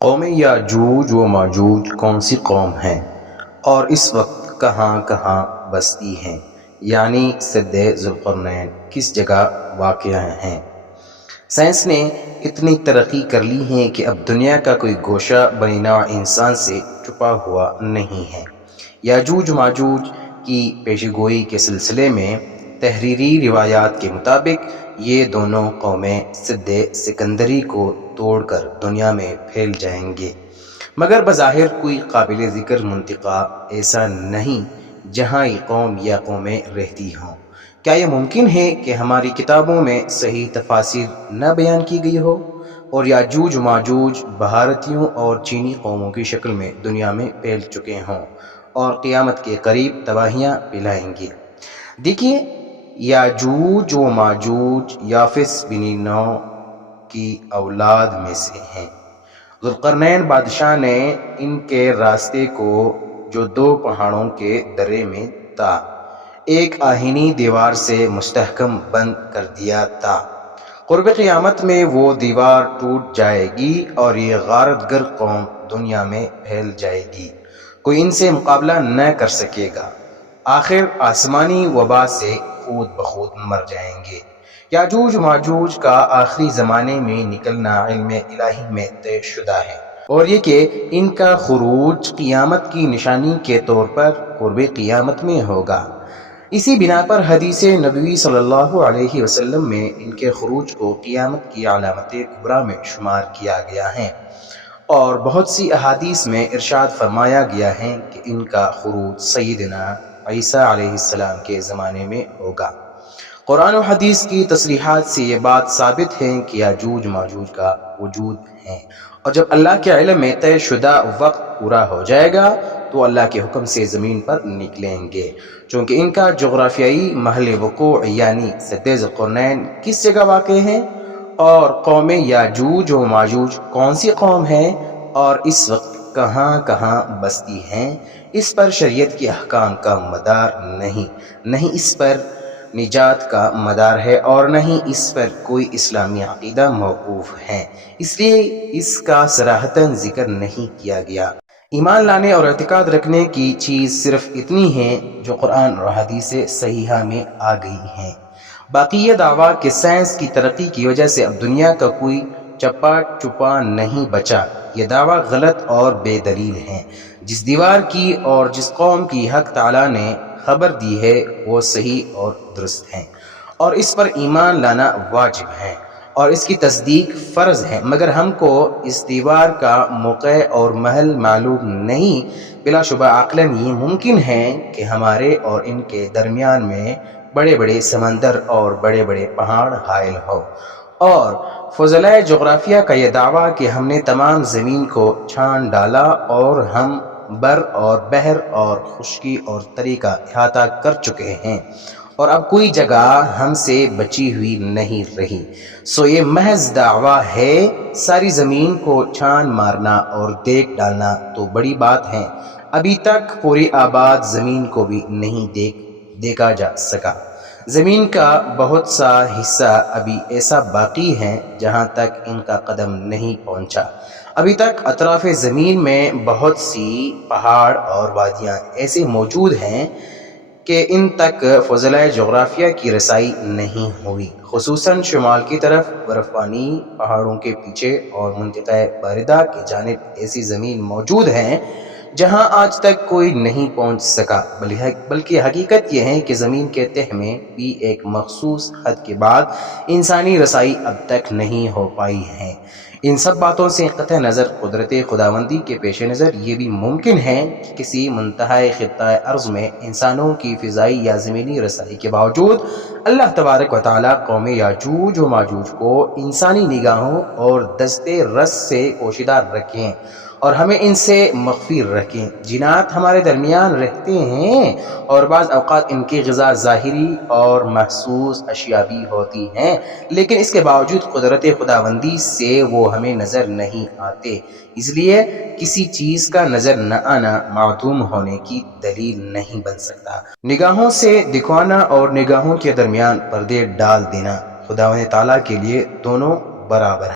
قوم یاجوج و ماجوج کون سی قوم ہیں اور اس وقت کہاں کہاں بستی ہیں، یعنی سد ذوالقرنین کس جگہ واقع ہیں۔ سائنس نے اتنی ترقی کر لی ہے کہ اب دنیا کا کوئی گوشہ بنی نوع انسان سے چھپا ہوا نہیں ہے۔ یاجوج ماجوج کی پیشی گوئی کے سلسلے میں تحریری روایات کے مطابق یہ دونوں قومیں سد سکندری کو توڑ کر دنیا میں پھیل جائیں گے، مگر بظاہر کوئی قابل ذکر منطقہ ایسا نہیں جہاں یہ قوم یا قومیں رہتی ہوں۔ کیا یہ ممکن ہے کہ ہماری کتابوں میں صحیح تفاسیر نہ بیان کی گئی ہو اور یاجوج ماجوج بھارتیوں اور چینی قوموں کی شکل میں دنیا میں پھیل چکے ہوں اور قیامت کے قریب تباہیاں پھیلائیں گے؟ دیکھیے، یاجوج و ماجوج یافس بن نو کی اولاد میں سے ہیں۔ ذوالقرنین بادشاہ نے ان کے راستے کو، جو دو پہاڑوں کے درے میں تھا، ایک آہنی دیوار سے مستحکم بند کر دیا تھا۔ قرب قیامت میں وہ دیوار ٹوٹ جائے گی اور یہ غارت گر قوم دنیا میں پھیل جائے گی، کوئی ان سے مقابلہ نہ کر سکے گا، آخر آسمانی وبا سے خود بخود مر جائیں گے۔ یاجوج ماجوج کا آخری زمانے میں نکلنا علم الہی میں طے شدہ ہے، اور یہ کہ ان کا خروج قیامت کی نشانی کے طور پر قرب قیامت میں ہوگا۔ اسی بنا پر حدیث نبوی صلی اللہ علیہ وسلم میں ان کے خروج کو قیامت کی علامت کبریٰ میں شمار کیا گیا ہے، اور بہت سی احادیث میں ارشاد فرمایا گیا ہے کہ ان کا خروج سیدنا عیسیٰ علیہ السلام کے زمانے میں ہوگا۔ قرآن و حدیث کی تصریحات سے یہ بات ثابت ہے کہ یاجوج ماجوج کا وجود ہے، اور جب اللہ کے علم میں طے شدہ وقت پورا ہو جائے گا تو اللہ کے حکم سے زمین پر نکلیں گے۔ چونکہ ان کا جغرافیائی محل وقوع یعنی سد ذوالقرنین کس جگہ واقع ہے، اور قوم یاجوج و ماجوج کون سی قوم ہے اور اس وقت کہاں کہاں بستی ہیں، اس پر شریعت کے احکام کا مدار نہیں اس پر نجات کا مدار ہے، اور نہ ہی اس پر کوئی اسلامی عقیدہ موقوف ہے، اس لیے اس کا صراحتاً ذکر نہیں کیا گیا۔ ایمان لانے اور اعتقاد رکھنے کی چیز صرف اتنی ہے جو قرآن اور حدیث صحیحہ میں آ گئی ہیں۔ باقی یہ دعویٰ کہ سائنس کی ترقی کی وجہ سے اب دنیا کا کوئی چپا چپا نہیں بچا، یہ دعویٰ غلط اور بے دلیل ہے۔ جس دیوار کی اور جس قوم کی حق تعالیٰ نے خبر دی ہے وہ صحیح اور درست ہے، اور اس پر ایمان لانا واجب ہے اور اس کی تصدیق فرض ہے، مگر ہم کو اس دیوار کا موقع اور محل معلوم نہیں۔ بلا شبہ عقلاً یہ ممکن ہے کہ ہمارے اور ان کے درمیان میں بڑے بڑے سمندر اور بڑے بڑے پہاڑ حائل ہو، اور فضلائے جغرافیہ کا یہ دعویٰ کہ ہم نے تمام زمین کو چھان ڈالا اور ہم بر اور بحر اور خشکی اور تری کا احاطہ کر چکے ہیں اور اب کوئی جگہ ہم سے بچی ہوئی نہیں رہی، سو یہ محض دعویٰ ہے۔ ساری زمین کو چھان مارنا اور دیکھ ڈالنا تو بڑی بات ہے، ابھی تک پوری آباد زمین کو بھی نہیں دیکھا جا سکا۔ زمین کا بہت سا حصہ ابھی ایسا باقی ہے جہاں تک ان کا قدم نہیں پہنچا۔ ابھی تک اطراف زمین میں بہت سی پہاڑ اور وادیاں ایسے موجود ہیں کہ ان تک فضلائے جغرافیہ کی رسائی نہیں ہوئی، خصوصاً شمال کی طرف برفانی پہاڑوں کے پیچھے اور منطقہ باردہ کی جانب ایسی زمین موجود ہیں جہاں آج تک کوئی نہیں پہنچ سکا، بلکہ حقیقت یہ ہے کہ زمین کے تہہ میں بھی ایک مخصوص حد کے بعد انسانی رسائی اب تک نہیں ہو پائی ہے۔ ان سب باتوں سے قطع نظر قدرت خداوندی کے پیش نظر یہ بھی ممکن ہے کہ کسی منتہی خطہ ارض میں انسانوں کی فضائی یا زمینی رسائی کے باوجود اللہ تبارک و تعالیٰ قوم یاجوج و ماجوج کو انسانی نگاہوں اور دست رس سے پوشیدہ رکھیں اور ہمیں ان سے مخفی رکھیں۔ جنات ہمارے درمیان رہتے ہیں اور بعض اوقات ان کی غذا ظاہری اور محسوس اشیاء بھی ہوتی ہیں، لیکن اس کے باوجود قدرت خداوندی سے وہ ہمیں نظر نہیں آتے، اس لیے کسی چیز کا نظر نہ آنا معدوم ہونے کی دلیل نہیں بن سکتا۔ نگاہوں سے دکھوانا اور نگاہوں کے درمیان پردے ڈال دینا خداوند تعالیٰ کے لیے دونوں برابر ہیں۔